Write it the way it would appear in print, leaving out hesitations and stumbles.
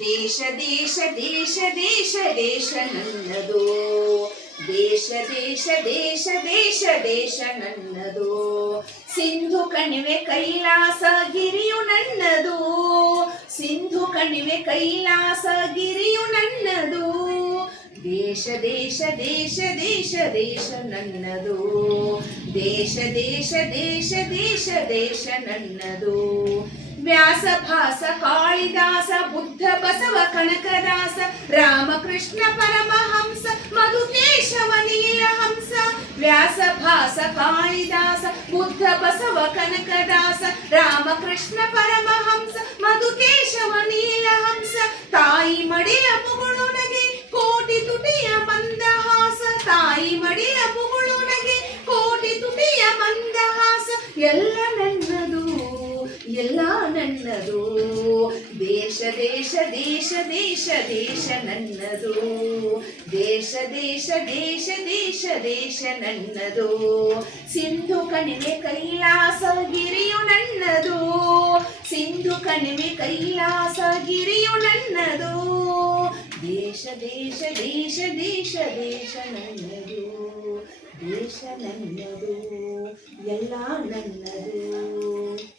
ದೇಶ ದೇಶ ದೇಶ ದೇಶ ದೇಶ ನನ್ನದು, ದೇಶ ದೇಶ ದೇಶ ದೇಶ ದೇಶ ನನ್ನದು. ಸಿಂಧು ಕಣಿವೆ ಕೈಲಾಸ ಗಿರಿಯು ನನ್ನದು, ಸಿಂಧು ಕಣಿವೆ ಕೈಲಾಸ ಗಿರಿಯು ನನ್ನದು. ದೇಶ ದೇಶ ದೇಶ ದೇಶ ದೇಶ ನನ್ನದು, ದೇಶ ದೇಶ ದೇಶ ದೇಶ ದೇಶ ನನ್ನದು. ವ್ಯಾಸ ಭಾಸ ಕಾಳಿದಾಸ ಬುದ್ಧ ಬಸವ ಕನಕದಾಸ ರಾಮಕೃಷ್ಣ ಪರಮಹಂಸ ಮಧುಕೇಶವ ನೀಲಹಂಸ. ವ್ಯಾಸ ಭಾಸ ಕಾಳಿದಾಸ ಬುದ್ಧ ಬಸವ ಕನಕದಾಸ ರಾಮಕೃಷ್ಣ ಪರಮಹಂಸ ಮಧುಕೇಶವ ನೀಲಹಂಸ. ತಾಯಿ ಮಡಿಲ ಮುಗುಳು ನಗೆ ಕೋಟಿ ತುಟಿಯ ಮಂದಹಾಸ, ತಾಯಿ ಮಡಿಲ ಮುಗುಳು ನಗೆ ಕೋಟಿ ತುಟಿಯ ಮಂದಹಾಸ. ಎಲ್ಲ ನನ್ನದು ಎಲ್ಲ ನನ್ನದು, ದೇಶ ದೇಶ ದೇಶ ದೇಶ ದೇಶ ನನ್ನದು, ದೇಶ ದೇಶ ದೇಶ ದೇಶ ದೇಶ ನನ್ನದು. ಸಿಂಧು ಕಣಿವೆ ಕೈಲಾಸ ಗಿರಿಯು ನನ್ನದು, ಸಿಂಧು ಕಣಿವೆ ಕೈಲಾಸ ಗಿರಿಯು ನನ್ನದು. ದೇಶ ದೇಶ ದೇಶ ದೇಶ ದೇಶ ನನ್ನದು, ದೇಶ ನನ್ನದು ಎಲ್ಲ ನನ್ನದು.